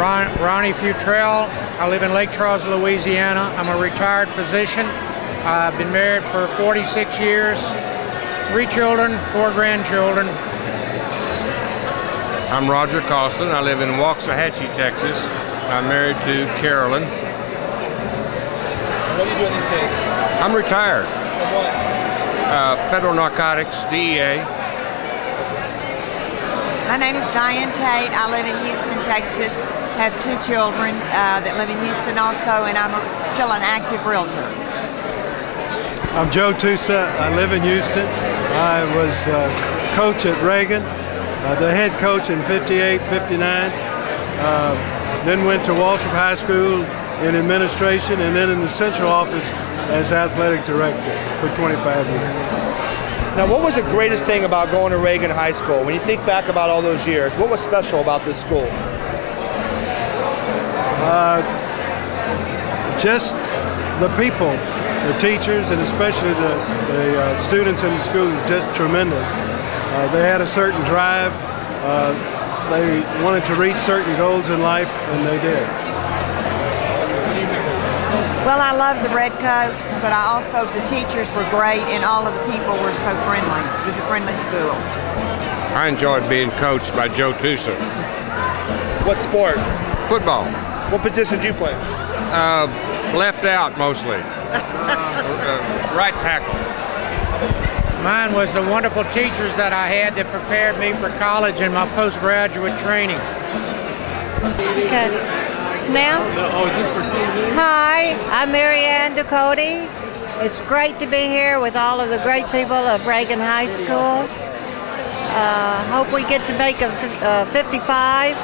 Ronnie Futrell. I live in Lake Charles, Louisiana. I'm a retired physician. I've been married for 46 years, 3 children, 4 grandchildren. I'm Roger Costin. I live in Waxahachie, Texas. I'm married to Carolyn. What are you doing these days? I'm retired. From what? Federal Narcotics, DEA. My name is Diane Tate. I live in Houston, Texas. Have 2 children that live in Houston also, and I'm still an active realtor. I'm Joe Tusa. I live in Houston. I was coach at Reagan, the head coach in 58, 59. Then went to Waltrip High School in administration, and then in the central office as athletic director for 25 years. Now, what was the greatest thing about going to Reagan High School? When you think back about all those years, what was special about this school? Just the people, the teachers, and especially the students in the school were just tremendous. They had a certain drive. They wanted to reach certain goals in life, and they did. Well, I love the red coats, but the teachers were great, and all of the people were so friendly. It was a friendly school. I enjoyed being coached by Joe Tusa. What sport? Football. What position did you play? Left out mostly. Right tackle. Mine was the wonderful teachers that I had that prepared me for college and my postgraduate training. Okay. Now? Oh, is this for TV? Hi, I'm Mary Ann Ducote. It's great to be here with all of the great people of Reagan High School. Hope we get to make a 55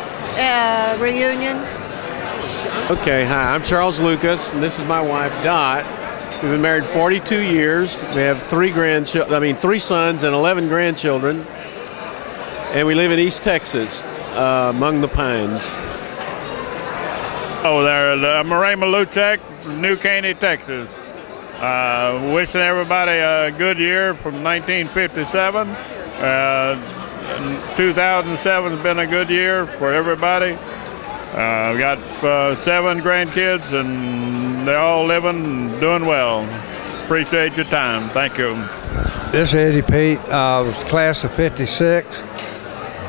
reunion. Okay, hi, I'm Charles Lucas, and this is my wife, Dot. We've been married 42 years. We have 3 sons and 11 grandchildren. And we live in East Texas, among the pines. Oh, there, I'm Ray Maluchek from New Caney, Texas. Wishing everybody a good year from 1957. 2007 has been a good year for everybody. I've got 7 grandkids, and they're all living and doing well. Appreciate your time. Thank you. This is Eddie Pete. I was class of 56.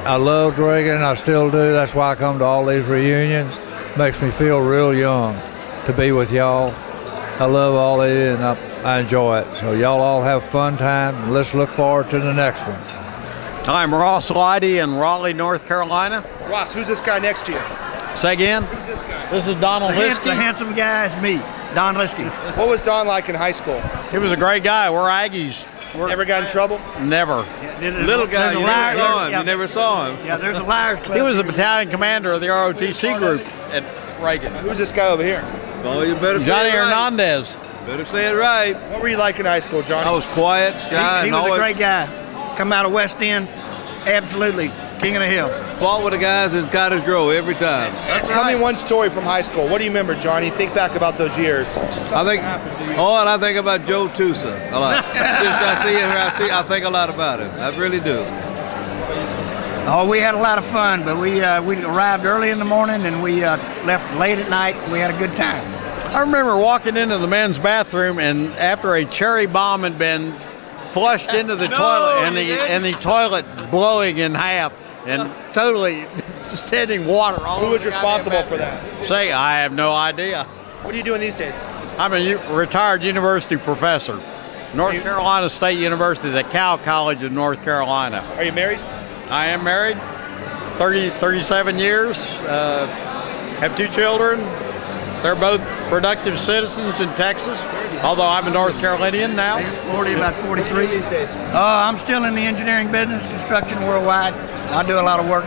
I loved Reagan. I still do. That's why I come to all these reunions. Makes me feel real young to be with y'all. I love all of you, and I enjoy it. So y'all all have a fun time, and let's look forward to the next one. I'm Ross Leidy in Raleigh, North Carolina. Ross, who's this guy next to you? Say again? Who's this guy? This is Donald Liskey. The handsome guy is me, Don Liskey. What was Don like in high school? He was a great guy. We're Aggies. Ever got in trouble? Never. Little guy, you never saw him. You never saw him. Yeah, there's a Liars Club. He was the battalion commander of the ROTC group at Reagan. Who's this guy over here? Oh, you better Johnny say it Hernandez. Right. Better say it right. What were you like in high school, Johnny? I was quiet, shy, he was a great guy. Come out of West End, absolutely king of the hill. Fought with the guys in Cottage Grove every time. Tell me one story from high school. What do you remember, Johnny? Think back about those years. And I think about Joe Tusa a lot. I think a lot about him. I really do. Oh, we had a lot of fun, but we arrived early in the morning and we left late at night. We had a good time. I remember walking into the men's bathroom, and after a cherry bomb had been flushed into the toilet, and the toilet blowing in half, and totally sending water all over. Who was responsible for that? Say, I have no idea. What are you doing these days? I'm a retired university professor. North Carolina State University, the Cal College of North Carolina. Are you married? I am married, 37 years, have 2 children. They're both productive citizens in Texas, although I'm a North Carolinian now. 40, about 43 these days. I'm still in the engineering business, construction worldwide. I do a lot of work.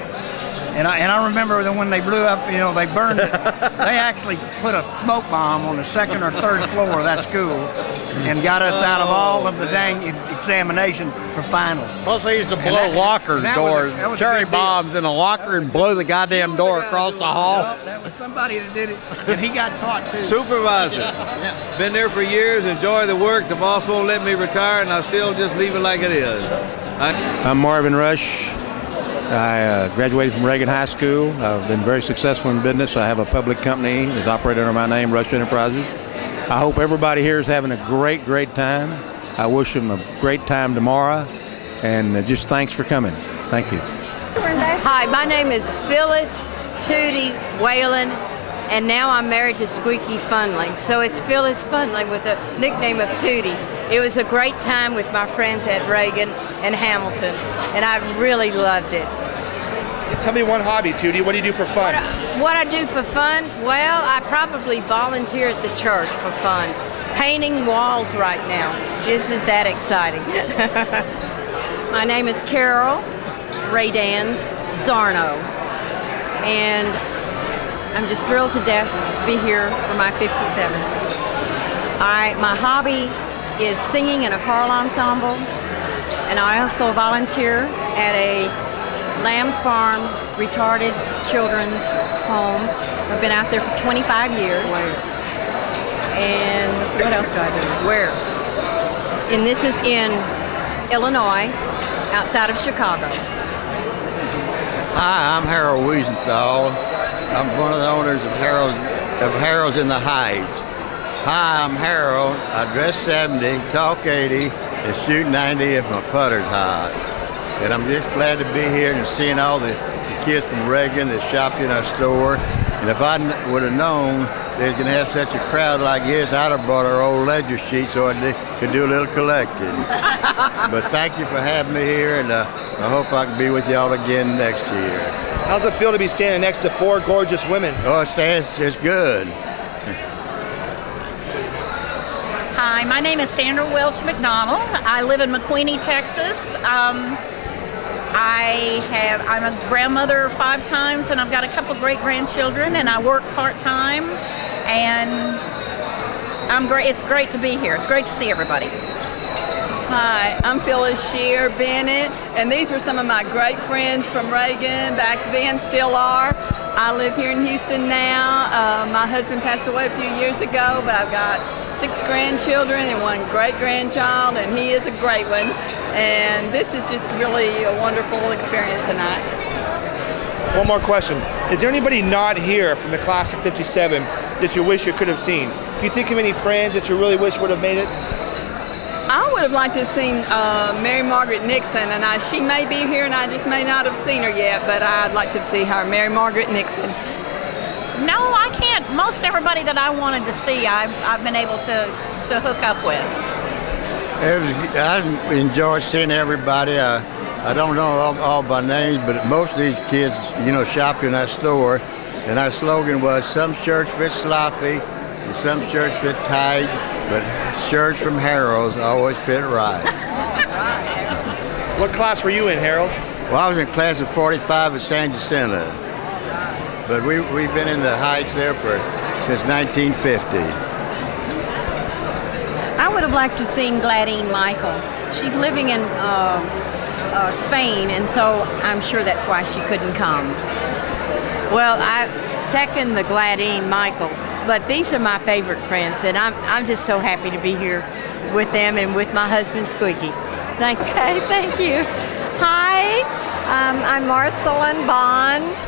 And I remember that when they blew up, they burned it. They actually put a smoke bomb on the 2nd or 3rd floor of that school and got us out of all of the dang examination for finals. Plus, they used to blow locker doors, cherry bombs in a locker, and blow the goddamn door across the hall. Well, that was somebody that did it, and he got caught too. Supervisor. Been there for years, enjoy the work. The boss won't let me retire, and I still just leave it like it is. I'm Marvin Rush. I graduated from Reagan High School. I've been very successful in business. I have a public company that's operated under my name, Rush Enterprises. I hope everybody here is having a great, great time. I wish them a great time tomorrow, and just thanks for coming. Thank you. Hi, my name is Phyllis Tootie Whalen, and now I'm married to Squeaky Funling. So it's Phyllis Funling with the nickname of Tootie. It was a great time with my friends at Reagan and Hamilton, and I really loved it. Tell me one hobby, Tootie. What do you do for fun? What I do for fun? Well, I probably volunteer at the church for fun. Painting walls right now. Isn't that exciting? My name is Carol Raydans Zarno, and I'm just thrilled to death to be here for my 57th. My hobby is singing in a choral ensemble, and I also volunteer at a Lamb's Farm retarded children's home. I've been out there for 25 years. And let's see, what else do I do? Where? And this is in Illinois, outside of Chicago. Hi, I'm Harold Wiesenthal. I'm one of the owners of Harold's in the Heights. Hi, I'm Harold. I dress 70, talk 80, and shoot 90 if my putter's hot. And I'm just glad to be here and seeing all the kids from Reagan that shop in our store. And if I would have known they was going to have such a crowd like this, I'd have brought our old ledger sheet so I could do a little collecting. But thank you for having me here, and I hope I can be with y'all again next year. How's it feel to be standing next to four gorgeous women? Oh, it's good. Hi, my name is Sandra Welch McDonald. I live in McQueenie, Texas. I'm a grandmother 5 times, and I've got a couple great-grandchildren, and I work part-time, and it's great to be here. It's great to see everybody. Hi, I'm Phyllis Shear Bennett, and these were some of my great friends from Reagan, back then, still are. I live here in Houston now. My husband passed away a few years ago, but I've got 6 grandchildren and 1 great-grandchild, and he is a great one. And this is just really a wonderful experience tonight. One more question. Is there anybody not here from the class of 57 that you wish you could have seen? Do you think of any friends that you really wish would have made it? I would have liked to have seen Mary Margaret Nixon, and she may be here and I just may not have seen her yet, but I'd like to see her, Mary Margaret Nixon. No, I can't. Most everybody that I wanted to see, I've been able to hook up with. I enjoyed seeing everybody. I don't know all by names, but most of these kids, shopped in our store, and our slogan was, some shirts fit sloppy, and some shirts fit tight, but shirts from Harold's always fit right. What class were you in, Harold? Well, I was in class of 45 at San Jacinto, but we've been in the Heights there since 1950. I would have liked to have seen Gladine Michael. She's living in Spain, and so I'm sure that's why she couldn't come. Well, I second the Gladine Michael, but these are my favorite friends, and I'm just so happy to be here with them and with my husband, Squeaky. Thank you. Hi, I'm Marceline Bond.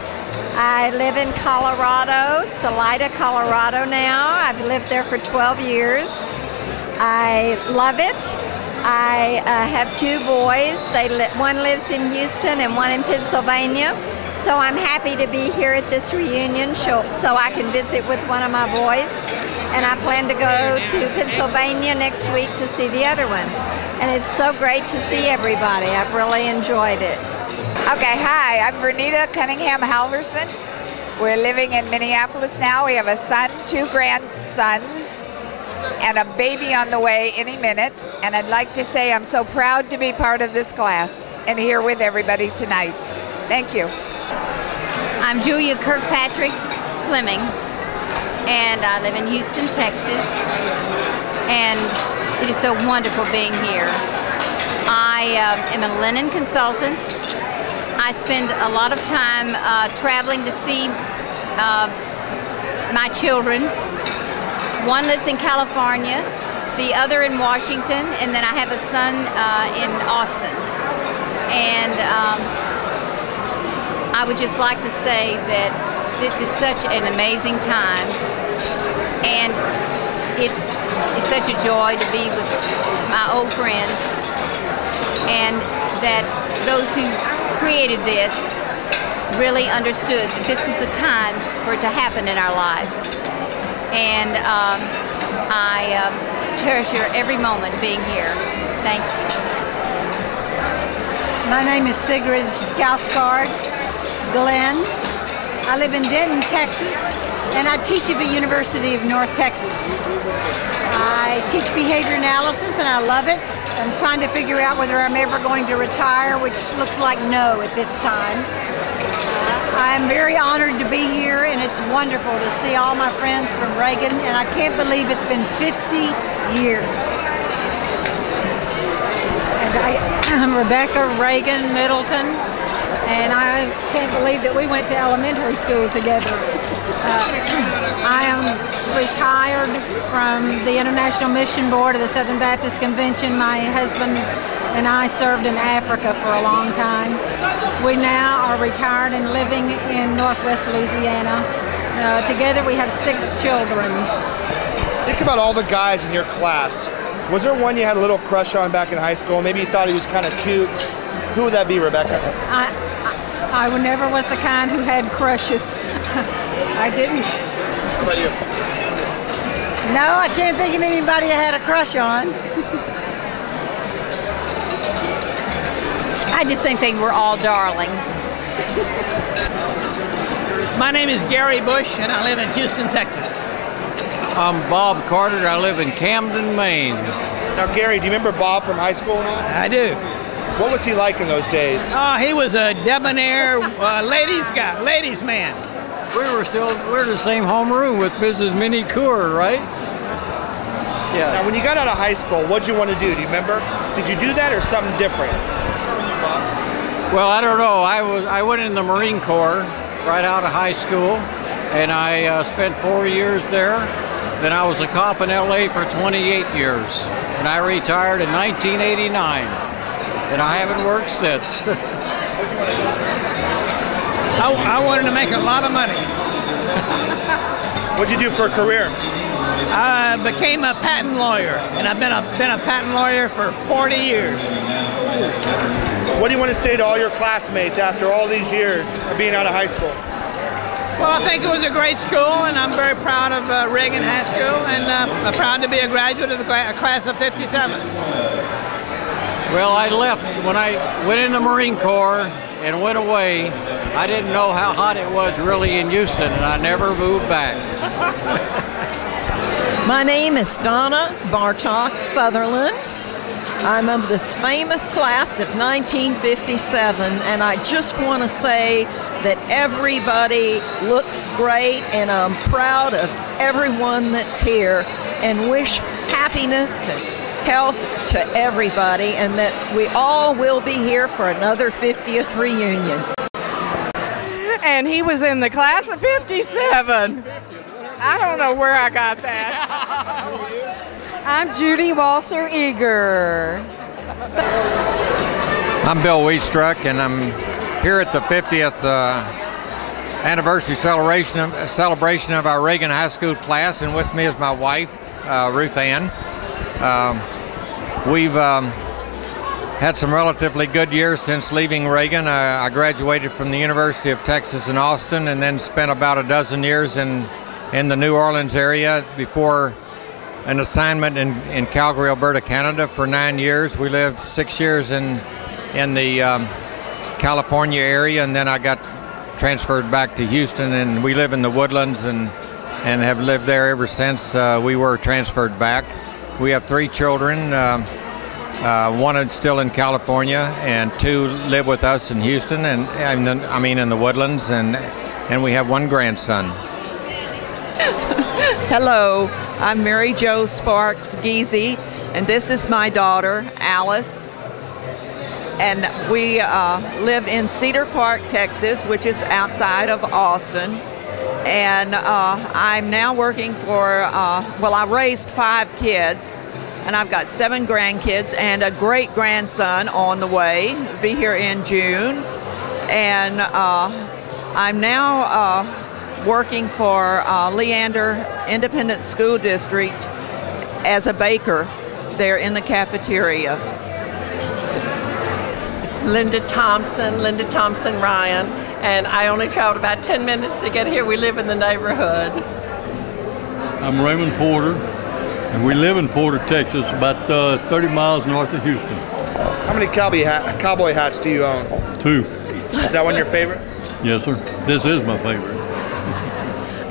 I live in Colorado, Salida, Colorado now. I've lived there for 12 years. I love it. I have 2 boys. One lives in Houston and one in Pennsylvania. So I'm happy to be here at this reunion so I can visit with one of my boys. And I plan to go to Pennsylvania next week to see the other one. And it's so great to see everybody. I've really enjoyed it. Okay, hi, I'm Vernita Cunningham Halverson. We're living in Minneapolis now. We have a son, 2 grandsons, and a baby on the way any minute. And I'd like to say I'm so proud to be part of this class and here with everybody tonight. Thank you. I'm Julia Kirkpatrick Fleming, and I live in Houston, Texas. And it is so wonderful being here. I am a linen consultant. I spend a lot of time traveling to see my children. One lives in California, the other in Washington, and then I have a son in Austin. And I would just like to say that this is such an amazing time, and it is such a joy to be with my old friends, and that those who created this really understood that this was the time for it to happen in our lives. And I cherish every moment being here. Thank you. My name is Sigrid Skausgard Glenn. I live in Denton, Texas, and I teach at the University of North Texas. I teach behavior analysis, and I love it. I'm trying to figure out whether I'm ever going to retire, which looks like no at this time. I'm very honored to be here, and it's wonderful to see all my friends from Reagan, and I can't believe it's been 50 years. I'm Rebecca Reagan Middleton, and I can't believe that we went to elementary school together. I am retired from the International Mission Board of the Southern Baptist Convention. My husband and I served in Africa for a long time. We now are retired and living in Northwest Louisiana. Together we have 6 children. Think about all the guys in your class. Was there one you had a little crush on back in high school? Maybe you thought he was kind of cute. Who would that be, Rebecca? I never was the kind who had crushes. I didn't. How about you? No, I can't think of anybody I had a crush on. I just think they were all darling. My name is Gary Bush, and I live in Houston, Texas. I'm Bob Carter. I live in Camden, Maine. Now, Gary, do you remember Bob from high school and all? I do. What was he like in those days? Oh, he was a debonair ladies guy, ladies man. We're in the same homeroom with Mrs. Minnie Coor, right? Yeah. Now, when you got out of high school, what'd you want to do? Do you remember? Did you do that or something different? Well, I don't know. I went in the Marine Corps right out of high school, and I spent 4 years there. Then I was a cop in LA for 28 years, and I retired in 1989, and I haven't worked since. I wanted to make a lot of money. What'd you do for a career? I became a patent lawyer, and I've been a patent lawyer for 40 years. What do you want to say to all your classmates after all these years of being out of high school? Well, I think it was a great school, and I'm very proud of Reagan High School, and I'm proud to be a graduate of the class of 57. Well, I left when I went in the Marine Corps and went away. I didn't know how hot it was really in Houston, and I never moved back. My name is Donna Bartok Sutherland. I'm of this famous class of 1957, and I just want to say that everybody looks great, and I'm proud of everyone that's here, and wish happiness to health to everybody, and that we all will be here for another 50th reunion. And he was in the class of 57. I don't know where I got that. I'm Judy Walser Eager. I'm Bill Wheatstruck, and I'm here at the 50th anniversary celebration of our Reagan High School class, and with me is my wife, Ruth Ann. We've had some relatively good years since leaving Reagan. I graduated from the University of Texas in Austin, and then spent about a dozen years in the New Orleans area before an assignment in Calgary, Alberta, Canada for 9 years. We lived 6 years in the California area, and then I got transferred back to Houston, and we live in the Woodlands and have lived there ever since we were transferred back. We have 3 children. One is still in California, and 2 live with us in Houston, and in the Woodlands, and we have 1 grandson. Hello, I'm Mary Jo Sparks Geezy, and this is my daughter, Alice. And we live in Cedar Park, Texas, which is outside of Austin. And I'm now working for, I raised 5 kids, and I've got 7 grandkids and a great-grandson on the way, be here in June. and I'm now working for Leander Independent School District as a baker there in the cafeteria. It's Linda Thompson Ryan, and I only traveled about 10 minutes to get here. We live in the neighborhood. I'm Raymond Porter, and we live in Porter, Texas, about 30 miles north of Houston. How many cowboy hats do you own? 2. Is that one your favorite? Yes, sir. This is my favorite.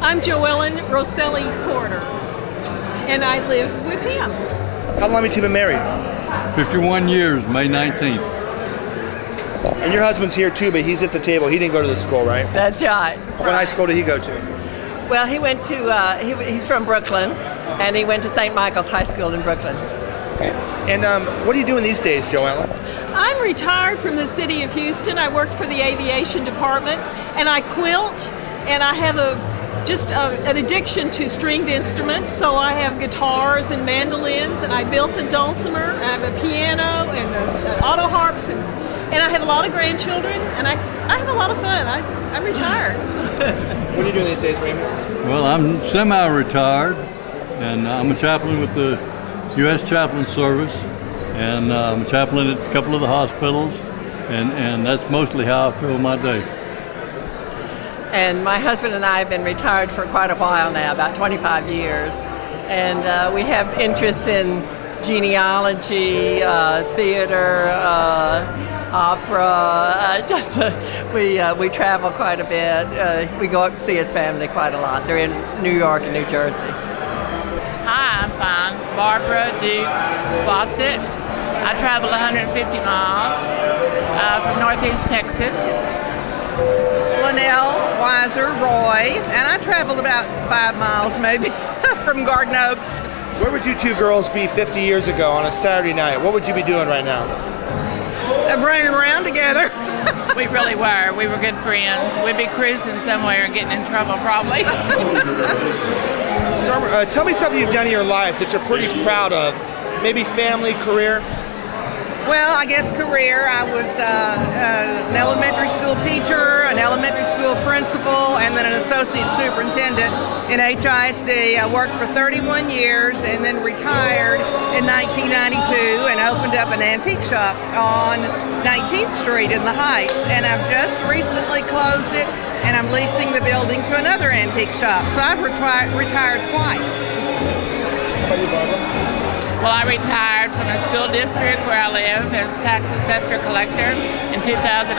I'm Joellen Rosselli Porter, and I live with him. How long have you been married? 51 years, May 19th. And your husband's here too, but he's at the table. He didn't go to the school, right? That's right. What high school did he go to? Well, he went to, he's from Brooklyn, and he went to St. Michael's High School in Brooklyn. Okay. And what are you doing these days, Joellen? I'm retired from the city of Houston. I worked for the aviation department, and I quilt, and I have an addiction to stringed instruments, so I have guitars and mandolins, and I built a dulcimer, I have a piano and auto harps, and I have a lot of grandchildren, and I have a lot of fun. I'm retired. What are you doing these days, Raymond? Well, I'm semi-retired, and I'm a chaplain with the U.S. Chaplain Service, and I'm a chaplain at a couple of the hospitals, and that's mostly how I fill my day. And my husband and I have been retired for quite a while now, about 25 years. And we have interests in genealogy, theater, opera. We travel quite a bit. We go up and see his family quite a lot. They're in New York and New Jersey. Hi, I'm fine. Barbara Duke Fawcett. I traveled 150 miles from Northeast Texas. Linnell Weiser Roy, and I traveled about 5 miles maybe from Garden Oaks. Where would you two girls be 50 years ago on a Saturday night? What would you be doing right now? Running around together. We really were. We were good friends. We'd be cruising somewhere and getting in trouble probably. Tell me something you've done in your life that you're pretty proud of. Maybe family, career? Well, I guess career. I was an elementary school teacher, an elementary school principal, and then an associate superintendent in HISD. I worked for 31 years and then retired in 1992 and opened up an antique shop on 19th Street in the Heights. And I've just recently closed it, and I'm leasing the building to another antique shop. So I've retired twice. Well, I retired from the school district where I live as tax assessor collector in 2001,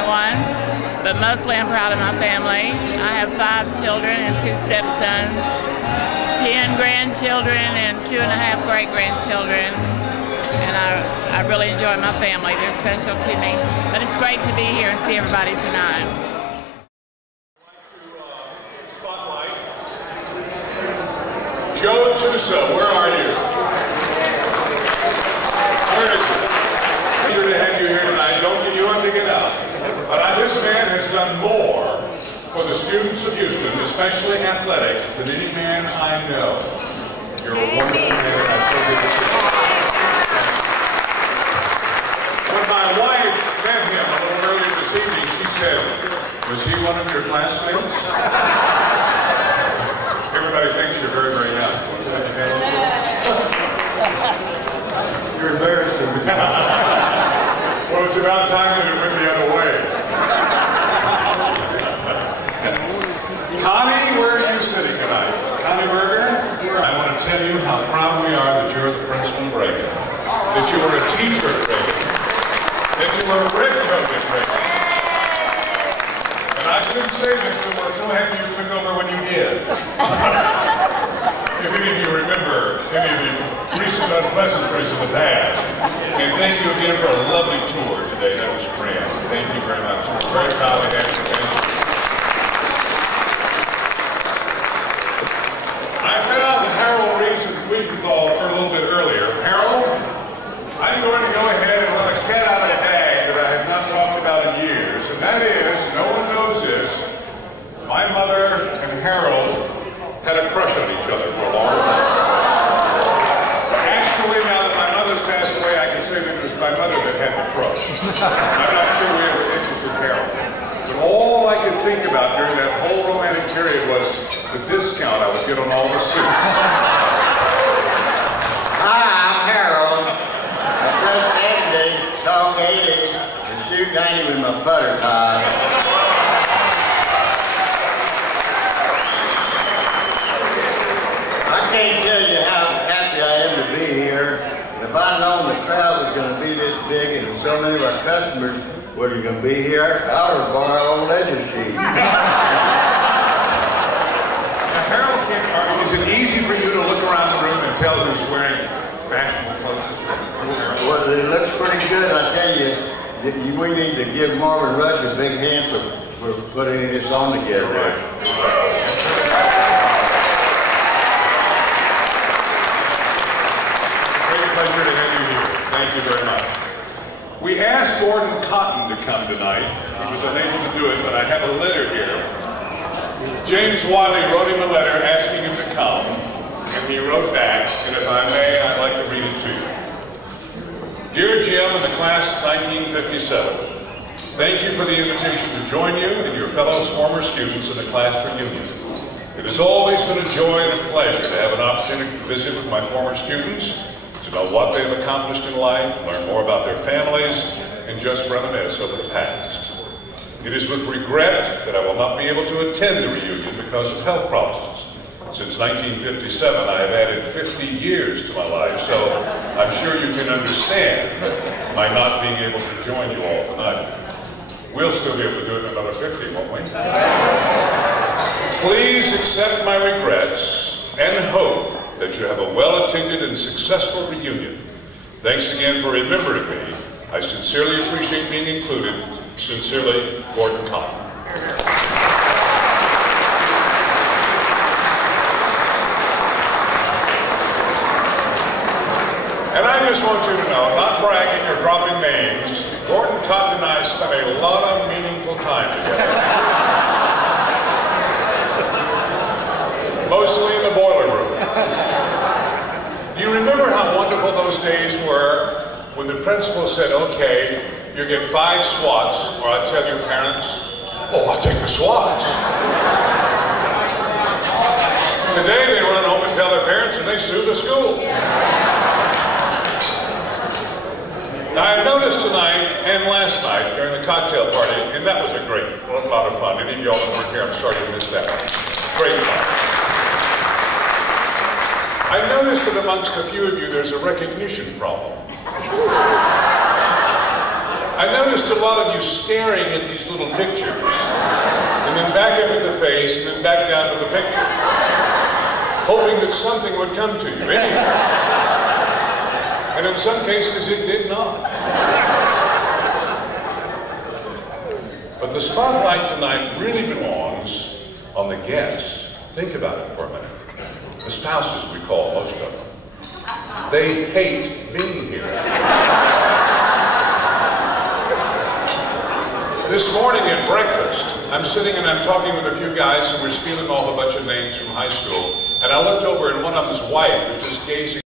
but mostly I'm proud of my family. I have 5 children and 2 stepsons, 10 grandchildren and 2.5 great-grandchildren, and I really enjoy my family. They're special to me, but it's great to be here and see everybody tonight. Joe Tuso, where are you? Where is it? Pleasure to have you here tonight. You don't have to get up. But this man has done more for the students of Houston, especially athletics, than any man I know. You're a wonderful man, and I'm so good to see you. When my wife met him a little earlier this evening, she said, "Was he one of your classmates?" Everybody thinks you're very, very young. You're embarrassing me. Well, it's about time that it went the other way. Connie, where are you sitting tonight? Connie Berger? I want to tell you how proud we are that you're the principal of Reagan, that you were a teacher at Reagan, that you were a red coat at Reagan. And I shouldn't say this, but we're so happy you took over when you did. If any of you remember any of the recent unpleasantries of the past. And thank you again for a lovely tour today. That was grand. Thank you very much. We're very proud to have you. I've been on Harold Wiesenthal for a little bit earlier. Harold, I'm going to go ahead and let a cat out of the bag that I have not talked about in years. And that is, no one knows this, my mother and Harold had a crush on each other for a long time. Actually, now that my mother's passed away, I can say that it was my mother that had the crush. I'm not sure we ever interested Harold. could think about during that whole romantic period was the discount I would get on all the suits. Hi, I'm Harold. I dress 70, talk 80, and shoot 90 with my putter tie. I can't tell you how happy I am to be here. And if I'd known the crowd was going to be this big and so many of our customers were going to be here, I would have bought our own ledger sheet. Now, Harold, is it easy for you to look around the room and tell who's wearing fashionable clothes? Well, it looks pretty good, I tell you. We need to give Marvin Rush a big hand for putting this on together. Great pleasure to have you here. Thank you very much. We asked Gordon Cotton to come tonight. He was unable to do it, but I have a letter here. James Wiley wrote him a letter asking him to come, and he wrote back, and if I may, I'd like to read it to you. Dear Jim and the class of 1957, thank you for the invitation to join you and your fellow former students in the class reunion. It has always been a joy and a pleasure to have an opportunity to visit with my former students, to know what they have accomplished in life, learn more about their families, and just reminisce over the past. It is with regret that I will not be able to attend the reunion because of health problems. Since 1957, I have added 50 years to my life, so I'm sure you can understand my not being able to join you all tonight. We'll still be able to do it in another 50, won't we? Please accept my regrets and hope that you have a well-attended and successful reunion. Thanks again for remembering me. I sincerely appreciate being included. Sincerely, Gordon Cotton. And I just want you to know, not bragging or dropping names, Gordon Cotton and I spent a lot of meaningful time together. Mostly in the boiler room. Do you remember how wonderful those days were when the principal said, okay, you get 5 swats, or I tell your parents, oh, I'll take the swats. Today they run home and tell their parents and they sue the school. Now, I noticed tonight and last night during the cocktail party, and that was a lot of fun. Any of y'all that weren't here, I'm sorry to miss that one. Great fun. I noticed that amongst a few of you, there's a recognition problem. I noticed a lot of you staring at these little pictures, and then back up at the face, and then back down to the picture, hoping that something would come to you, anything. And in some cases, it did not. But the spotlight tonight really belongs on the guests. Think about it for a minute. The spouses, we call most of them. They hate being here. This morning at breakfast, I'm sitting and I'm talking with a few guys and we're spieling off a bunch of names from high school. And I looked over and one of them's wife was just gazing